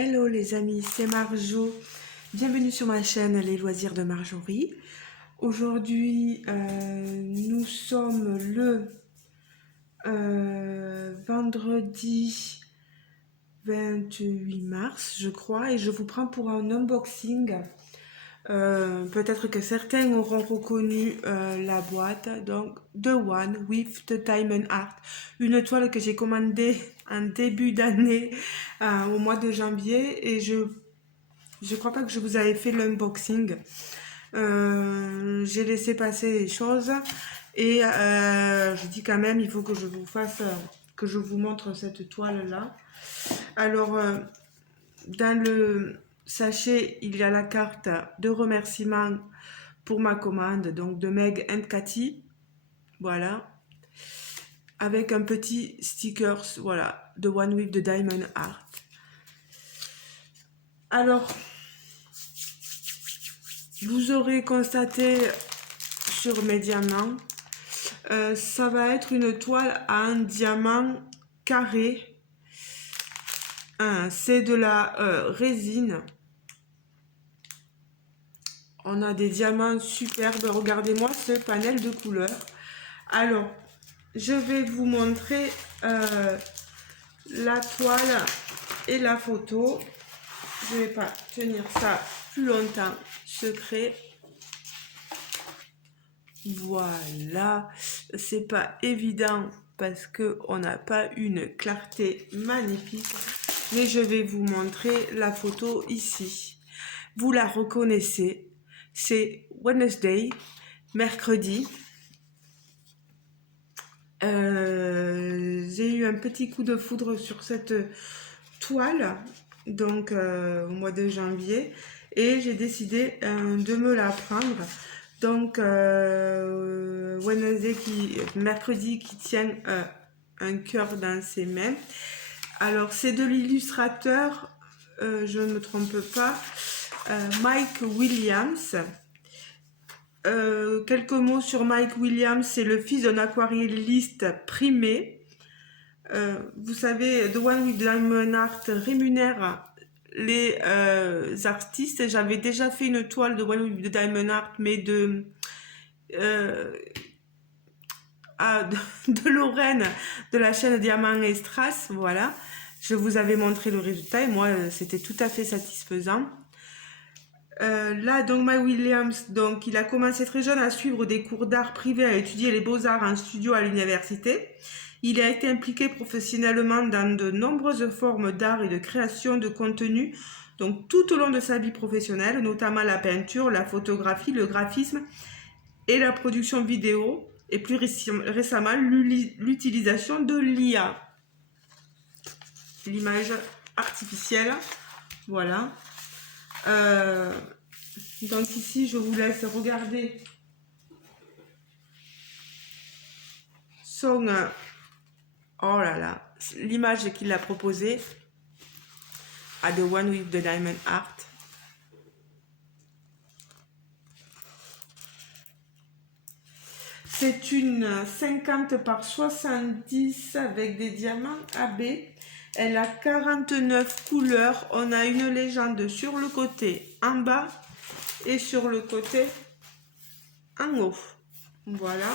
Hello les amis, c'est Marjo. Bienvenue sur ma chaîne Les Loisirs de Marjorie. Aujourd'hui, nous sommes le vendredi 28 mars, je crois, et je vous prends pour un unboxing. Peut-être que certains auront reconnu la boîte, donc The One with the Diamond Art, une toile que j'ai commandée en début d'année au mois de janvier et je crois pas que je vous avais fait l'unboxing. J'ai laissé passer les choses et je dis quand même il faut que je vous fasse, que je vous montre cette toile là. Alors dans le sachet, il y a la carte de remerciement pour ma commande, donc de Meg and Cathy. Voilà. Avec un petit stickers, voilà, de One with the Diamond Art. Alors, vous aurez constaté sur mes diamants, ça va être une toile à un diamant carré. C'est de la résine. On a des diamants superbes. Regardez-moi ce panel de couleurs. Alors, je vais vous montrer la toile et la photo. Je ne vais pas tenir ça plus longtemps secret. Voilà, c'est pas évident parce que on n'a pas une clarté magnifique, mais je vais vous montrer la photo ici. Vous la reconnaissez, c'est Wednesday, mercredi. J'ai eu un petit coup de foudre sur cette toile, donc au mois de janvier, et j'ai décidé de me la prendre. Donc Wednesday mercredi qui tient un cœur dans ses mains. Alors c'est de l'illustrateur, je ne me trompe pas, Mike Williams. Quelques mots sur Mike Williams, c'est le fils d'un aquarelliste primé. Vous savez, The One with Diamond Art rémunère les artistes. J'avais déjà fait une toile de One with Diamond Art, mais de Lorraine de la chaîne Diamant et Strass. Voilà, je vous avais montré le résultat et moi c'était tout à fait satisfaisant. Là, donc, Mike Williams, donc, il a commencé très jeune à suivre des cours d'art privés, à étudier les beaux-arts en studio à l'université. Il a été impliqué professionnellement dans de nombreuses formes d'art et de création de contenu, donc tout au long de sa vie professionnelle, notamment la peinture, la photographie, le graphisme et la production vidéo, et plus récemment l'utilisation de l'IA, l'image artificielle. Voilà. Donc ici, je vous laisse regarder son... oh là là, l'image qu'il a proposée à The One with the Diamond Art. C'est une 50 par 70 avec des diamants AB. Elle a 49 couleurs. On a une légende sur le côté en bas et sur le côté en haut. Voilà.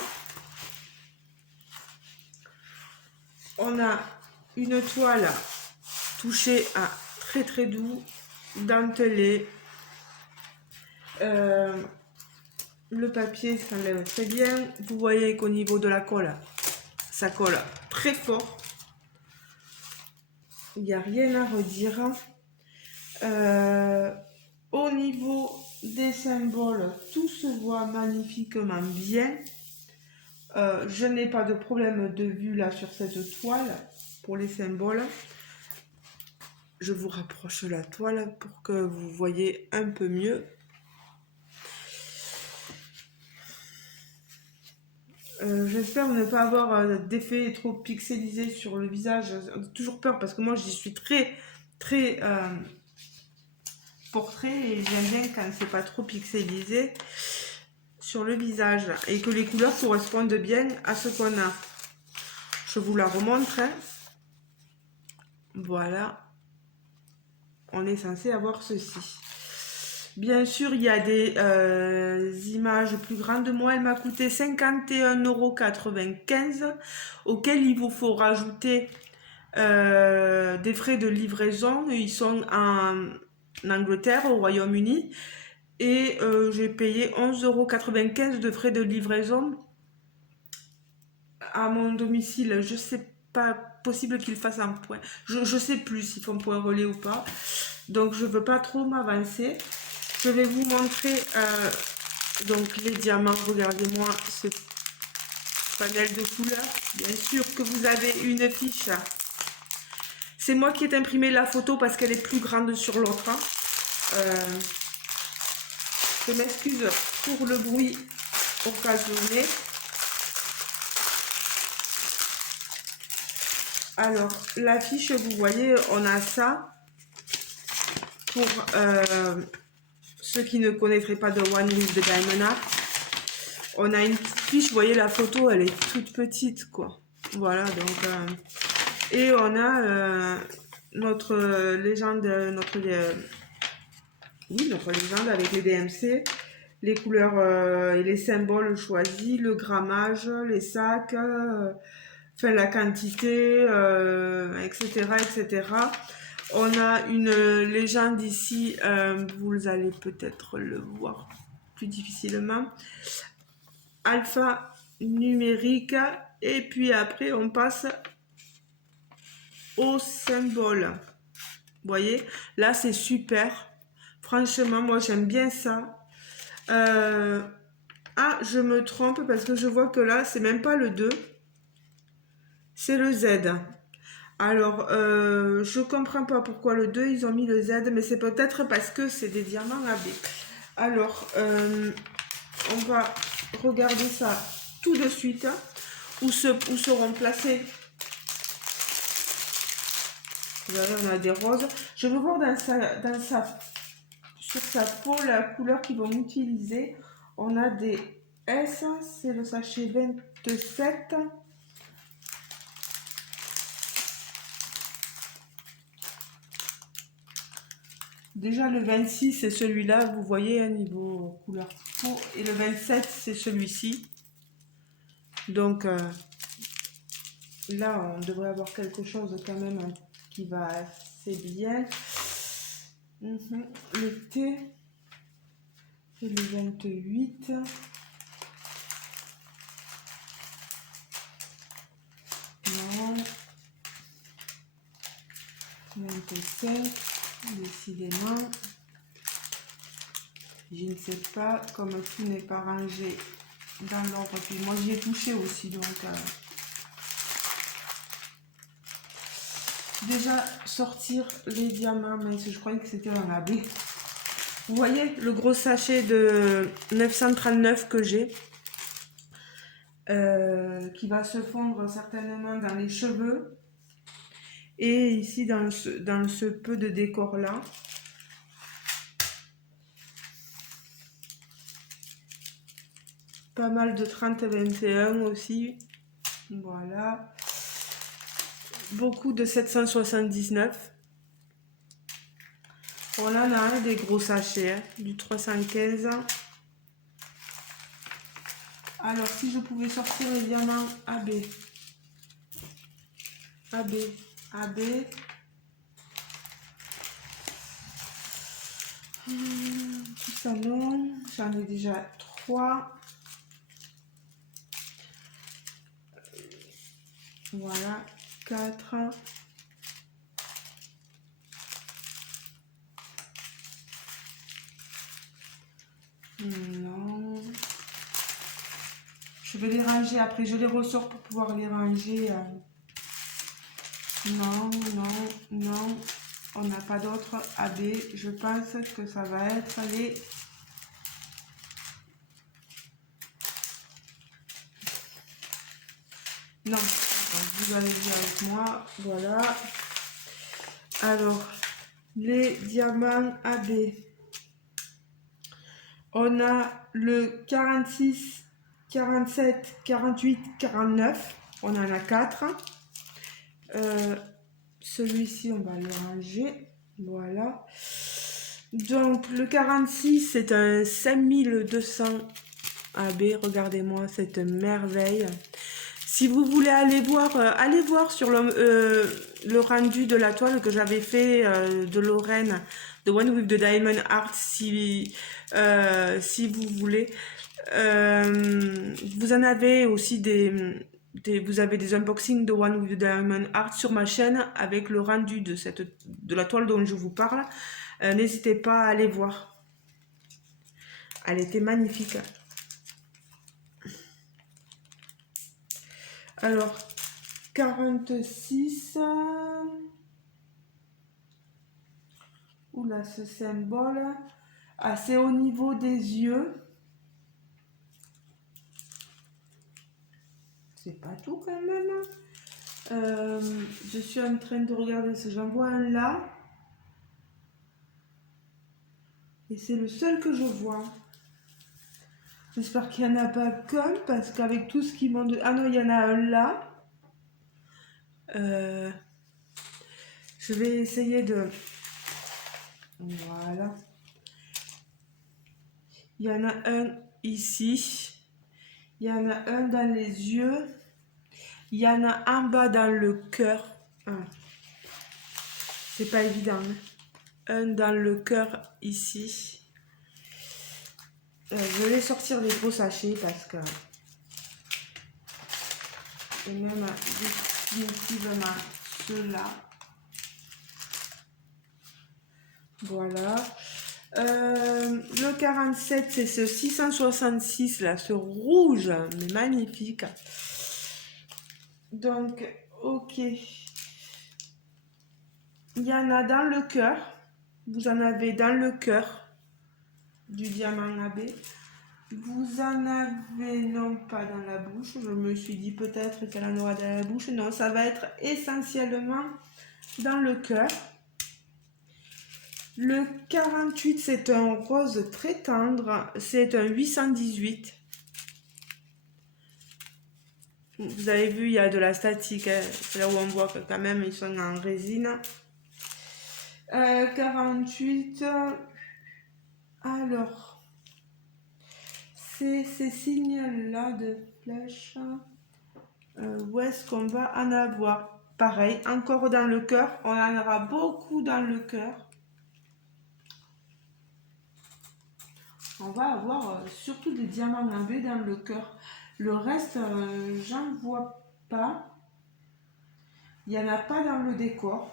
On a une toile touchée à très très doux, dentelé. Le papier s'enlève très bien. Vous voyez qu'au niveau de la colle, ça colle très fort. Il n'y a rien à redire. Au niveau des symboles, tout se voit magnifiquement bien. Je n'ai pas de problème de vue là sur cette toile pour les symboles. Je vous rapproche la toile pour que vous voyez un peu mieux. J'espère ne pas avoir d'effet trop pixelisé sur le visage. J'ai toujours peur parce que moi j'y suis très portrait et j'aime bien quand c'est pas trop pixelisé sur le visage et que les couleurs correspondent bien à ce qu'on a. Je vous la remontre. Hein. Voilà. on est censé avoir ceci. Bien sûr, il y a des images plus grandes. Moi, elle m'a coûté 51,95 € auquel il vous faut rajouter des frais de livraison. Ils sont en Angleterre, au Royaume-Uni. Et j'ai payé 11,95 € de frais de livraison à mon domicile. Je sais pas, possible qu'ils fassent un point. Je sais plus s'ils font point relais ou pas. Donc je veux pas trop m'avancer. Je vais vous montrer donc les diamants. Regardez-moi ce panel de couleurs. Bien sûr que vous avez une fiche. C'est moi qui ai imprimé la photo parce qu'elle est plus grande sur l'autre. Je m'excuse pour le bruit occasionné. Alors, l'affiche, vous voyez, on a ça. Pour ceux qui ne connaîtraient pas de One with the Diamond Art, on a une petite fiche, vous voyez, la photo, elle est toute petite, quoi. Voilà, donc... et on a notre légende, notre légende avec les DMC, les couleurs et les symboles choisis, le grammage, les sacs, enfin la quantité, etc., etc. On a une légende ici, vous allez peut-être le voir plus difficilement. Alpha numérique, et puis après on passe au symbole. Vous voyez, là c'est super. Franchement, moi j'aime bien ça. Ah, je me trompe parce que je vois que là, c'est même pas le 2. C'est le Z. Alors, je comprends pas pourquoi le 2, ils ont mis le Z, mais c'est peut-être parce que c'est des diamants AB. Alors, on va regarder ça tout de suite. Où seront placés. Vous voyez, on a des roses. Je veux voir sur sa peau la couleur qu'ils vont utiliser. On a des S, c'est le sachet 27. Déjà le 26 c'est celui-là, vous voyez, à niveau couleur peau. Et le 27 c'est celui-ci. Donc là on devrait avoir quelque chose quand même qui va assez bien. Le T c'est le 28. Non. 25. Décidément. Je ne sais pas, comme tout n'est pas rangé dans l'ordre. Puis moi j'y ai touché aussi, donc déjà sortir les diamants, mais je croyais que c'était un AB. Vous voyez le gros sachet de 939 que j'ai, qui va se fondre certainement dans les cheveux et ici dans ce peu de décor là. Pas mal de 30-21 aussi. Voilà. Beaucoup de 779. On en a un des gros sachets, hein, du 315. Alors, si je pouvais sortir les diamants AB. AB. AB. Tout ça non. J'en ai déjà 3. Voilà. 4. Non. Je vais les ranger après. Je les ressors pour pouvoir les ranger. Non, non, non. On n'a pas d'autres AB. Je pense que ça va être les... Non. Donc, vous allez dire avec moi. Voilà. Alors, les diamants AB. On a le 46, 47, 48, 49. On en a 4. Celui-ci, on va le ranger. Voilà. Donc, le 46, c'est un 5200 AB. Regardez-moi cette merveille. Si vous voulez allez voir sur le rendu de la toile que j'avais fait de Lorraine, The One with the Diamond Heart, si vous voulez. Vous en avez aussi vous avez des unboxings de One with the Diamond Heart sur ma chaîne avec le rendu de la toile dont je vous parle. N'hésitez pas à aller voir. Elle était magnifique. Alors, 46. Oula, ce symbole. Ah, c'est au niveau des yeux. C'est pas tout quand même. Je suis en train de regarder si j'en vois un là. Et c'est le seul que je vois. J'espère qu'il n'y en a pas qu'un, parce qu'avec tout ce qui m'ont donné... Ah non, il y en a un là. Je vais essayer de... Voilà. Il y en a un ici. Il y en a un dans les yeux. Il y en a en bas dans le cœur. Ah. C'est pas évident. Hein. Un dans le cœur ici. Je vais sortir les gros sachets parce que... Et même définitivement ceux-là. Voilà. Le 47, c'est ce 666 là, ce rouge, mais magnifique. Donc, ok. Il y en a dans le cœur. Vous en avez dans le cœur du diamant AB. Vous en avez, non pas dans la bouche. Je me suis dit peut-être qu'elle en aura dans la bouche. Non, ça va être essentiellement dans le cœur. Le 48, c'est un rose très tendre. C'est un 818. Vous avez vu, il y a de la statique. Hein. C'est là où on voit que quand même, ils sont en résine. 48. Alors, c'est ces signes-là de flèche. Où est-ce qu'on va en avoir? Pareil, encore dans le cœur. On en aura beaucoup dans le cœur. On va avoir surtout des diamants en V dans le cœur. Le reste, j'en vois pas. Il n'y en a pas dans le décor.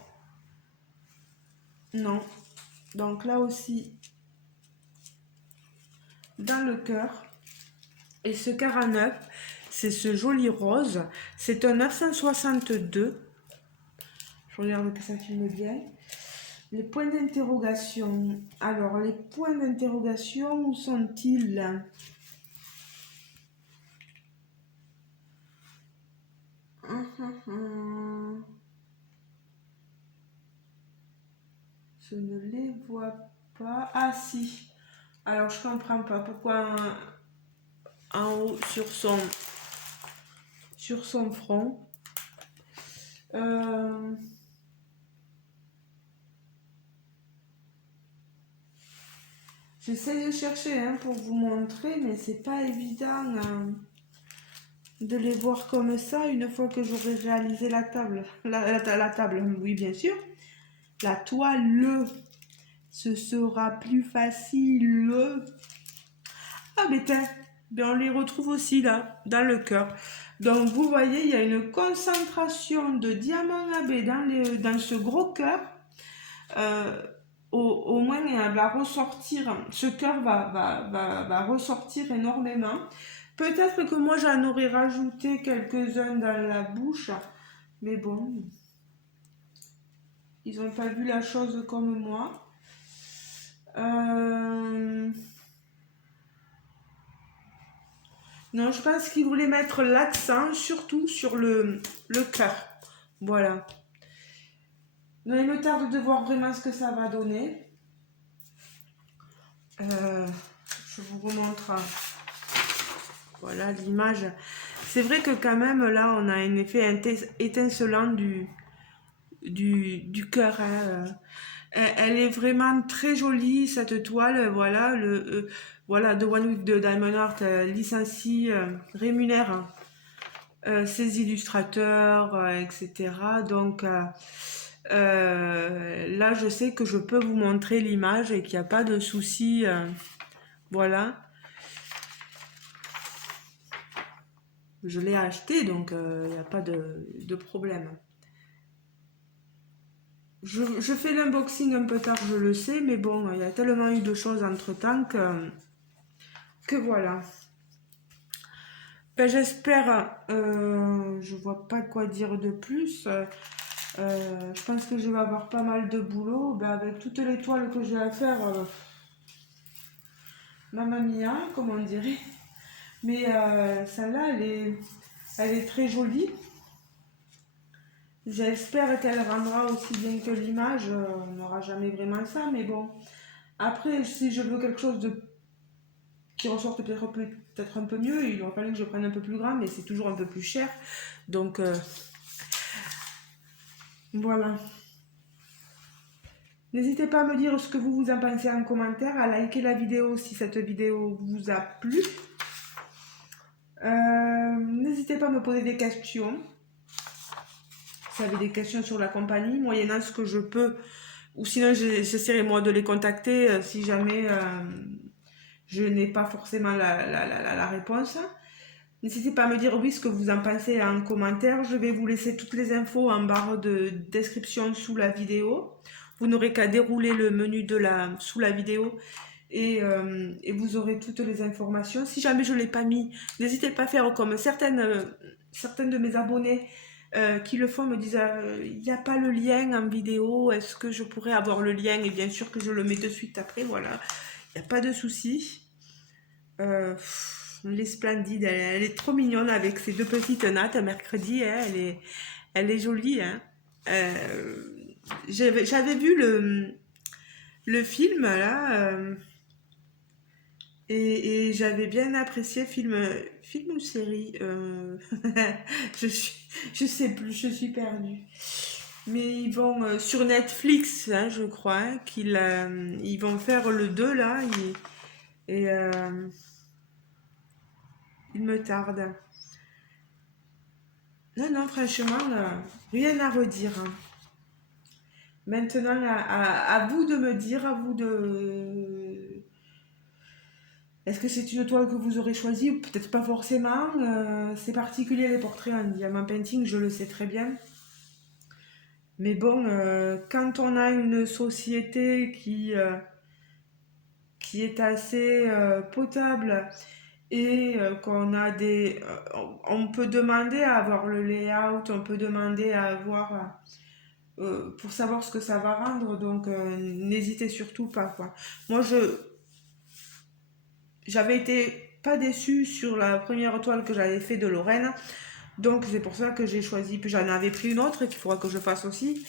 Non. Donc là aussi, dans le cœur. Et ce 49, c'est ce joli rose. C'est un 962. Je regarde que ça filme bien. Les points d'interrogation. Alors, les points d'interrogation, où sont-ils? Je ne les vois pas. Ah si. Alors, je comprends pas pourquoi en haut sur son front. J'essaie de chercher hein, pour vous montrer, mais c'est pas évident de les voir comme ça une fois que j'aurai réalisé la table. La table, oui bien sûr. La toile, ce sera plus facile. Ah mais tiens, ben on les retrouve aussi là, dans le cœur. Donc vous voyez, il y a une concentration de diamants AB dans ce gros cœur. Au moins, elle va ressortir, ce cœur va ressortir énormément. Peut-être que moi, j'en aurais rajouté quelques-uns dans la bouche, mais bon, ils n'ont pas vu la chose comme moi. Non, je pense qu'ils voulaient mettre l'accent surtout sur le cœur. Voilà. Donc, il me tarde de voir vraiment ce que ça va donner. Je vous remontre. Voilà l'image. C'est vrai que quand même là on a un effet étincelant du cœur. Hein. Elle est vraiment très jolie, cette toile. Voilà, voilà, The One with the Diamond Heart licencie, rémunère ses illustrateurs, etc. Donc là, je sais que je peux vous montrer l'image et qu'il n'y a pas de souci. Voilà. Je l'ai acheté, donc il n'y a pas de problème. Je fais l'unboxing un peu tard, je le sais, mais bon, il y a tellement eu de choses entre-temps que voilà. Ben, j'espère, je vois pas quoi dire de plus. Je pense que je vais avoir pas mal de boulot. Ben, avec toutes les toiles que j'ai à faire, mamma mia, comme on dirait. Mais celle-là, elle est très jolie. J'espère qu'elle rendra aussi bien que l'image. On n'aura jamais vraiment ça, mais bon. Après, si je veux quelque chose qui ressorte peut-être un peu mieux, il aurait fallu que je prenne un peu plus grand, mais c'est toujours un peu plus cher. Donc, voilà. N'hésitez pas à me dire ce que vous en pensez en commentaire, à liker la vidéo si cette vidéo vous a plu. N'hésitez pas à me poser des questions. Si vous avez des questions sur la compagnie, moyennant ce que je peux, ou sinon j'essaierai moi de les contacter si jamais je n'ai pas forcément la réponse. N'hésitez pas à me dire oui ce que vous en pensez en commentaire. Je vais vous laisser toutes les infos en barre de description sous la vidéo. Vous n'aurez qu'à dérouler le menu sous la vidéo et vous aurez toutes les informations. Si jamais je ne l'ai pas mis, n'hésitez pas à faire comme certaines de mes abonnés qui le font, me disent il n'y a pas le lien en vidéo, est-ce que je pourrais avoir le lien? Et bien sûr que je le mets de suite après, voilà, il n'y a pas de souci. Elle est splendide, elle est trop mignonne avec ses deux petites nattes mercredi, hein, elle est jolie. Hein. J'avais vu le film là et j'avais bien apprécié film ou série. Je sais plus, je suis perdue. Mais ils vont sur Netflix, hein, je crois, hein, ils vont faire le 2 là et il me tarde. Non, non, franchement, rien à redire. Hein. Maintenant, à vous de me dire, à vous de... Est-ce que c'est une toile que vous aurez choisie? Peut-être pas forcément. C'est particulier les portraits en diamant painting, je le sais très bien. Mais bon, quand on a une société qui est assez potable et qu'on a on peut demander à avoir le layout, on peut demander à avoir... pour savoir ce que ça va rendre, donc n'hésitez surtout pas, quoi. Moi, j'avais été pas déçue sur la première toile que j'avais fait de Lorraine, donc c'est pour ça que j'ai choisi, puis j'en avais pris une autre qu'il faudra que je fasse aussi,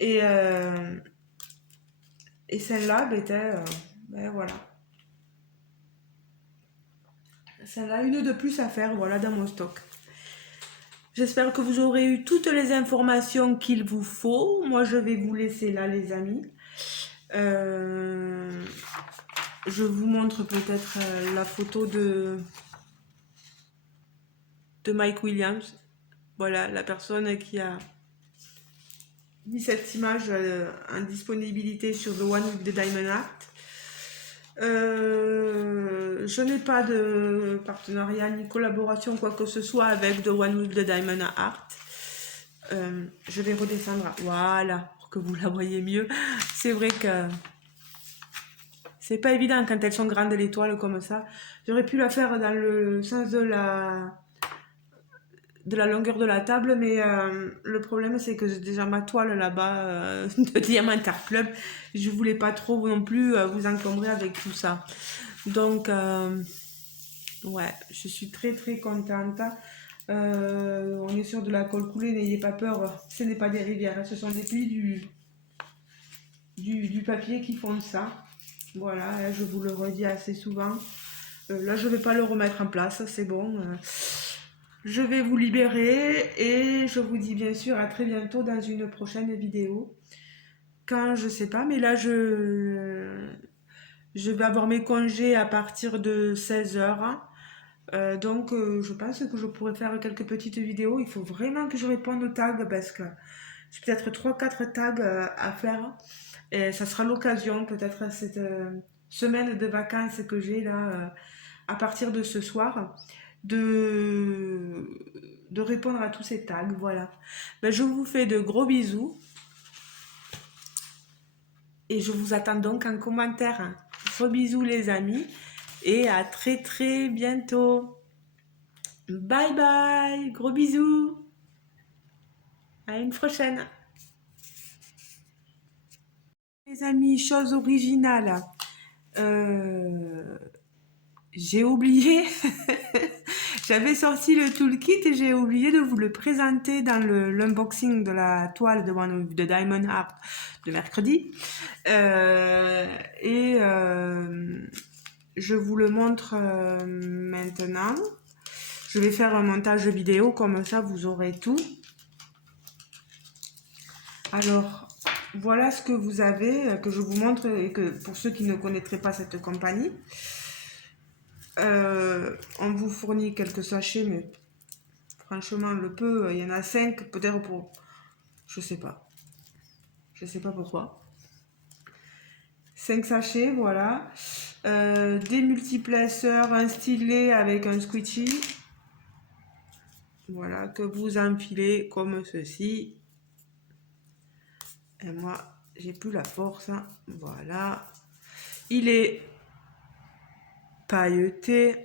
et, euh, et celle-là, ben voilà. Celle-là, une de plus à faire, voilà, dans mon stock. J'espère que vous aurez eu toutes les informations qu'il vous faut. Moi, je vais vous laisser là, les amis. Je vous montre peut-être la photo de Mike Williams. Voilà, la personne qui a mis cette image en disponibilité sur The One with the Diamond Heart. Je n'ai pas de partenariat ni collaboration, quoi que ce soit, avec The One with the Diamond Heart. Je vais redescendre. Voilà, pour que vous la voyez mieux. C'est vrai que c'est pas évident quand elles sont grandes, les toiles comme ça. J'aurais pu la faire dans le sens de la longueur de la table, mais le problème c'est que j'ai déjà ma toile là-bas de Diamant Art Club. Je voulais pas trop non plus vous encombrer avec tout ça. Donc, ouais, je suis très très contente. On est sur de la colle coulée, n'ayez pas peur, ce n'est pas des rivières, ce sont des plis du papier qui font ça. Voilà, je vous le redis assez souvent. Là, je vais pas le remettre en place, c'est bon. Je vais vous libérer et je vous dis bien sûr à très bientôt dans une prochaine vidéo. quand, je sais pas, mais là, je vais avoir mes congés à partir de 16h. Donc, je pense que je pourrais faire quelques petites vidéos. Il faut vraiment que je réponde aux tags parce que j'ai peut-être trois quatre tags à faire. Et ça sera l'occasion, peut-être cette semaine de vacances que j'ai là, à partir de ce soir, de, de répondre à tous ces tags. Voilà. Ben, je vous fais de gros bisous et je vous attends donc en commentaire. Gros bisous les amis et à très très bientôt. Bye bye, gros bisous. À une prochaine. Les amis, chose originale. J'ai oublié. J'avais sorti le toolkit et j'ai oublié de vous le présenter dans l'unboxing de la toile de One with the Diamond Heart de mercredi. Et je vous le montre maintenant. Je vais faire un montage vidéo, comme ça vous aurez tout. Alors, voilà ce que vous avez, que je vous montre, et que pour ceux qui ne connaîtraient pas cette compagnie, on vous fournit quelques sachets, mais franchement, le peu, il y en a 5, peut-être pour... Je sais pas pourquoi. 5 sachets, voilà. Des multiplaceurs, un stylet avec un squishy. Voilà, que vous enfilez comme ceci. Et moi, j'ai plus la force. Voilà. Il est pailleté,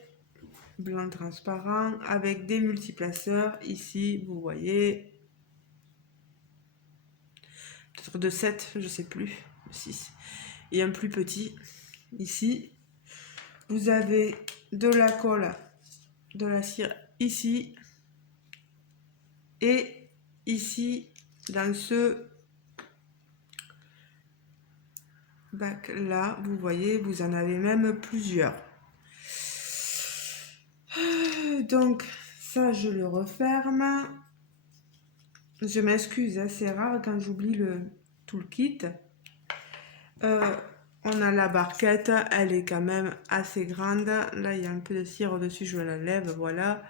blanc transparent, avec des multiplaceurs. Ici, vous voyez, peut-être de 7, je sais plus, 6. Et un plus petit, ici. Vous avez de la colle, de la cire ici. Et ici, dans ce bac là, vous voyez, vous en avez même plusieurs. Donc, ça, je le referme. Je m'excuse, hein, c'est rare quand j'oublie le toolkit. On a la barquette, elle est quand même assez grande. Là, il y a un peu de cire dessus, je la lève, voilà.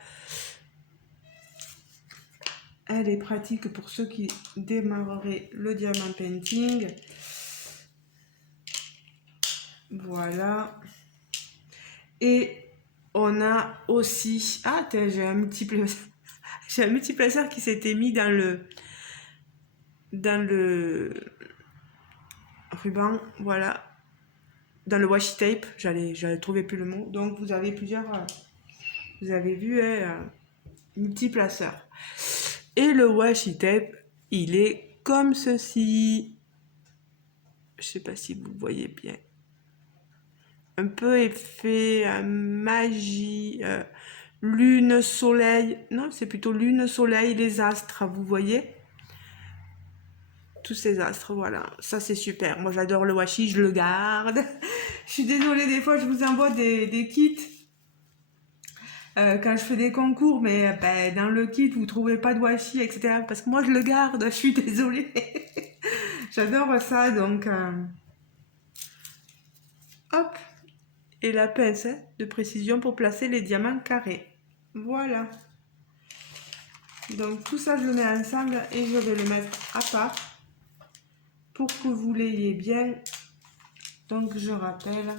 Elle est pratique pour ceux qui démarreraient le diamant painting. Voilà. Et on a aussi... Ah, j'ai un multiplaceur qui s'était mis dans le ruban, voilà. Dans le washi tape, j'allais trouver plus le mot. Donc, vous avez plusieurs... vous avez vu, multiplaceur. Et le washi tape, il est comme ceci. Je sais pas si vous voyez bien. Un peu effet magie, lune, soleil. Non, c'est plutôt lune, soleil, les astres, vous voyez? Tous ces astres, voilà. Ça, c'est super. Moi, j'adore le washi, je le garde. Je suis désolée, des fois, je vous envoie des kits. Quand je fais des concours, mais ben, dans le kit, vous trouvez pas de washi, etc. Parce que moi, je le garde, je suis désolée. J'adore ça, donc... hop. Et la pince de précision pour placer les diamants carrés. Voilà. Donc, tout ça, je le mets ensemble et je vais le mettre à part pour que vous l'ayez bien. Donc, je rappelle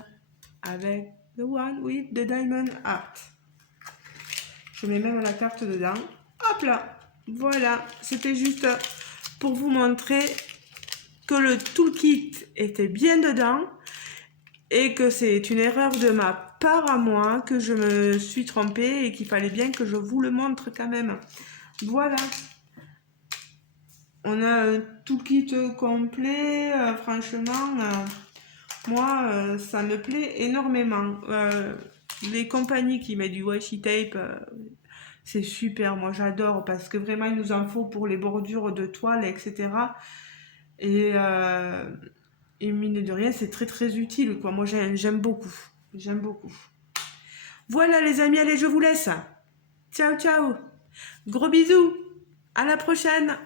avec the one with the diamond heart. Je mets même la carte dedans. Hop là, voilà, c'était juste pour vous montrer que le toolkit était bien dedans et que c'est une erreur de ma part à moi, que je me suis trompée et qu'il fallait bien que je vous le montre quand même. Voilà. On a un toolkit complet, franchement, moi, ça me plaît énormément. Les compagnies qui mettent du washi tape, c'est super, moi j'adore parce que vraiment il nous en faut pour les bordures de toile, etc. Et mine de rien, c'est très très utile, quoi. Moi j'aime beaucoup, j'aime beaucoup. Voilà les amis, allez, je vous laisse. Ciao, ciao. Gros bisous. À la prochaine.